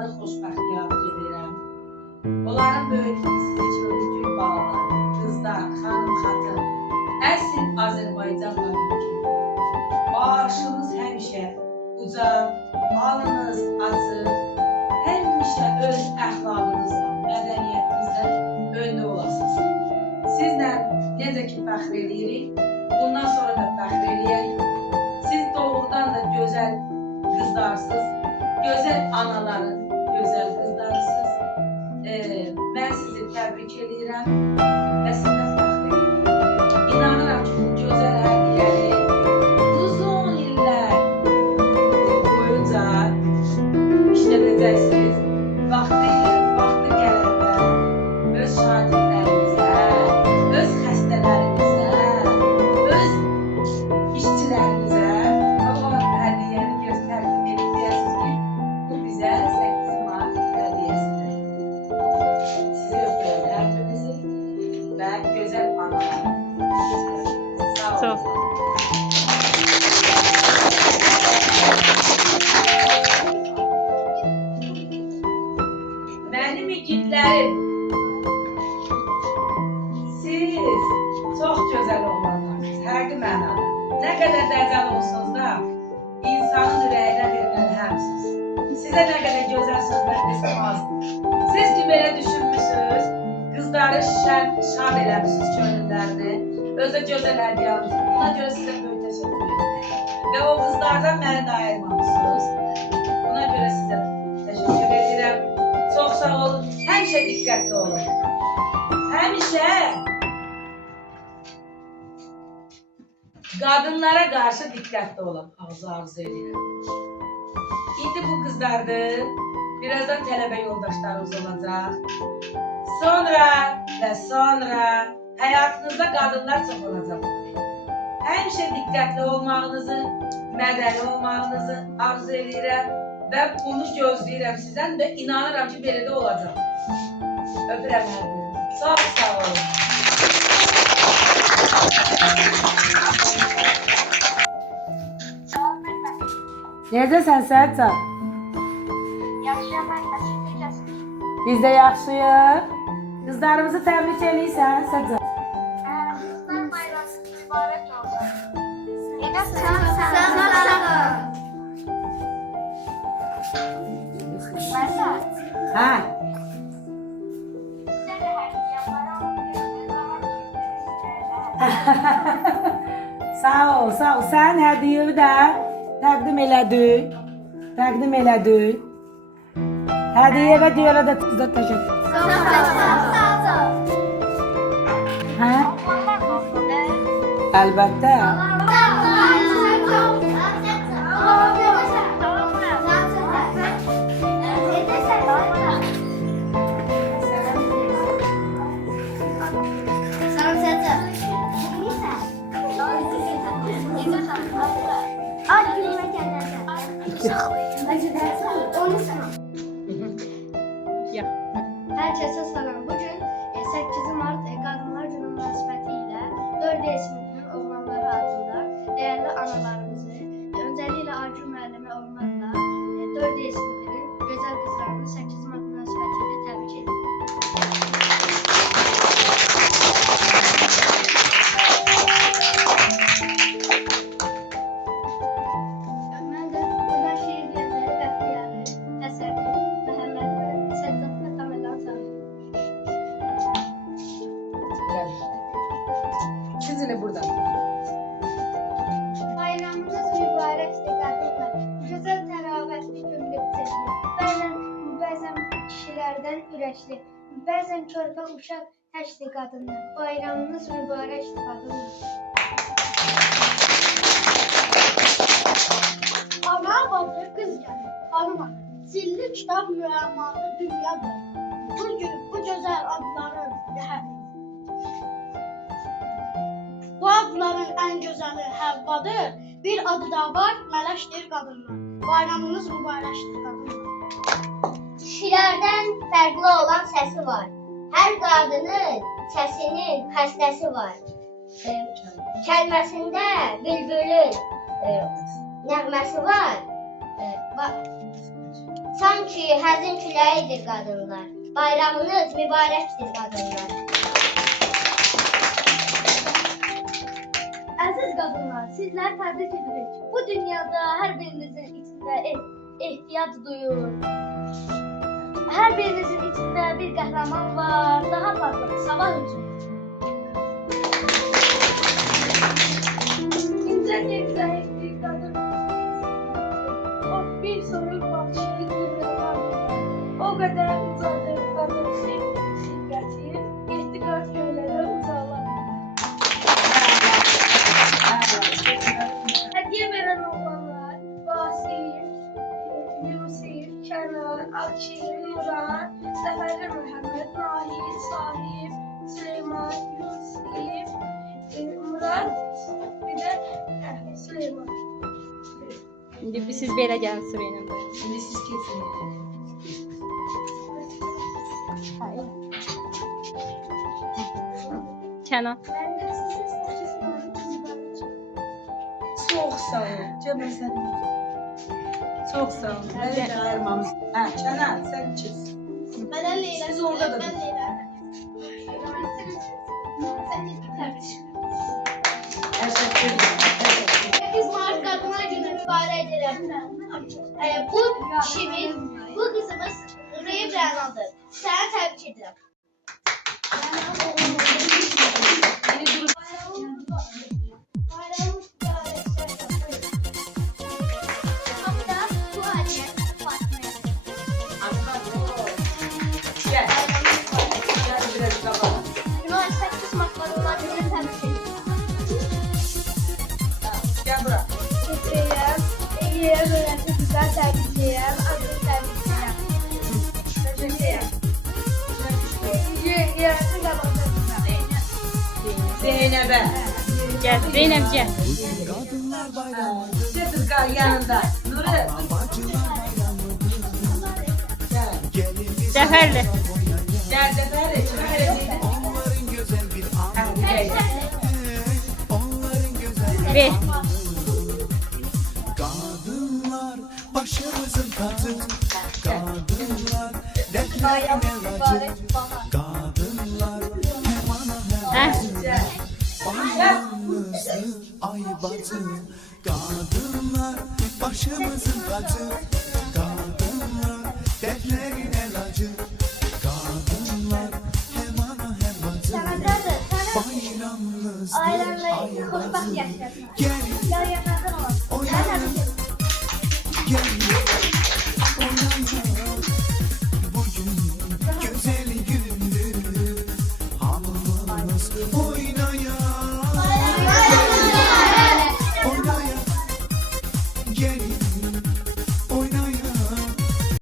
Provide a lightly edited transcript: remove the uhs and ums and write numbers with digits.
sağlıq, xoşbəxtlik arzu edirəm. Onların böyüklüyü sizə gördüyü balalar, qızlar, xanım, xatın, əsl Azərbaycan qadını kimi. Başınız həmişə uca, alınız açıq, həmişə öz əxlaqınızla, mədəniyyətinizlə öndə olasınız. Sizlə necə ki fəxr edirik, bundan sonra da fəxr edəyək. Siz doğrudan da gözəl qızlarsınız, gözəl anaların gözəl qızlarısınız. Mən sizi təbrik edirəm və sizə fəxr edirəm. İnanıram ki, bu gözəl hədiyyəni uzun illər boyunca işlədəcəksiniz. Vaxtı gələndə öz şagirdlərinizə, öz xəstələrinizə, öz işçilərinizə o hədiyyəni təqdim edəcəksiniz ki, bu bizə 8 mart hədiyyəsidir. Sizi öpürəm hər birinizi və gözəl analarım. Sağ olun. Mənim igidlərim, siz çox gözəl oğlanlarsınız, həqiqi mənada. Nə qədər dəcəl olsanız da, insanın ürəyinə verməli həmsiniz. Sizə nə qədər gözəl sözlər desəm azdır. Siz ki, belə düşünmüsünüz, qızları şad eləmişsiniz könüllərini, özə gözəl hədiyyə almışsınız. Buna görə sizə böyük təşəkkür edirəm. Və o qızlardan məni də ayırmamışsınız. Buna görə sizə təşəkkür edirəm. Çox sağ olun, həmişə diqqətli olun. Həmişə qadınlara qarşı diqqətli olun. Arzu edirəm. İndi bu qızlardır. Birazdan tələbə yoldaşlarımız olacaq. Sonra həyatınızda qadınlar çox olacaq. Həmişə diqqətli olmağınızı, mədəni olmağınızı arzu edirəm və bunu gözləyirəm sizdən və inanıram ki, belə də olacaq. Öpürəm hər birinizi. Çox sağ olun. Necəsən Sərcan? Yaxşıyam, mən necəsən? Biz də yaxşıyıq. Qızlarımızı təbrik eləyirsən Sərcan. Qızlar bayramınız mübarək olsun. Necəsən? Sağ ol. Mərzat, Hə? sizə də hədiyyəm var, amma Sağ ol. Sən hədiyyəni də təqdim elədik. Hədiyyə və digərə də təşəkkür. Hə? Oğlanlar da olsun, Əlbəttə. Herkese selam. Bugün 8 Mart Kadınlar Günü münasibətilə 4D sinifinin oğlanları adında değerli analarımızı, özellikle Arzu müəllimi olmaqla 4D sinifinin gözəl qızlarını 8 Mart münasibətilə təbrik edirəm. Mən də buradan şeir deyənləri Bəxtiyarı, Həsəni, Məhəmməd və Səddətlə Tamerlan tanıyıram. Siz ilə burada. Bayramınız mübarəkdir qadınlar. Gözəl təravətli gündür çəkir. Bəzən kişilərdən ürəkli, bəzən körpə uşaq həşdir qadınlar. Bayramınız mübarəkdir qadınlar. Ana batır kız gəlir, hanıma. Zilli kitab müəmmalı dünyadır. Bu gözəl adların rəhəmi. Bu adların ən gözəli Həvvadır. Bir adı da var, mələşdir qadınlar. Bayramınız mübarəkdir qadınlar. Kişilərdən fərqli olan səsi var. Hər qadının səsinin xəstəsi var. Kəlməsində bülbülün nəğməsi var. Sanki həzin küləyidir qadınlar. Bayramınız mübarəkdir qadınlar. Əziz qadınlar, sizləri təbrik edirik. Bu dünyada hər birinizin içində ehtiyac duyur. Hər birinizin içində bir qəhrəman var, daha fazla sabah üçün. İncə zəif bir qadın. O bir soyuq baxışı dünyada. O qədər uzadır qadın şirkəti, getdi qat göylərə uzalar. Hediye veren oğlanlar Vasif, Yusif, Kenan, Akil, Nuran, Zaferli Muhammed, Nahid, Sahip, Süleyman, Yusif, Murat, bir de Süleyman. İndi siz belə gəlin sırayla. Şimdi siz kesin. Kənan. Ben de sizi Çok sağ ol. Cemil sen. Çok sağ ol. Nerede çağırmamız? Ha, Kenan sen çiz. Ben Leyla. Siz orada da. Ben Leyla. Teşekkür ederim. 8 Mart Kadınlar Günü mübarek edelim. Bu kişimiz, bu kızımız Nuriye Rənandır. Səni təbrik edirəm. Hamıda bu hadiye Fatma'ya. Gel. Gel biraz kapalı. Üniversite 8 Mart Kadınlar Günü təbrik edirəm. Gel buraya. Teşekkürüm. Ege'ye öğrenci güzel terbiyelim. Adım terbiyelim. Teşekkürüm. Yerine kapatırım. Zeynep'e. Gəl, Zeynəb gəl. Getir yanında. Nuri. Gel. Zəfərli. Gel Zeynep. Ver. Kadınlar başımızın tacı. Kadınlar dertlerin ilacı. Kadınlar hem ana hem Hə? bayramımızı ay bacı. Kadınlar başımızın tacı. Kadınlar dertlerin ilacı. Kadınlar hem ana hem bacı. Bayramımızı Ailenle ay hoşbaxt bacı. yaşasın. Gel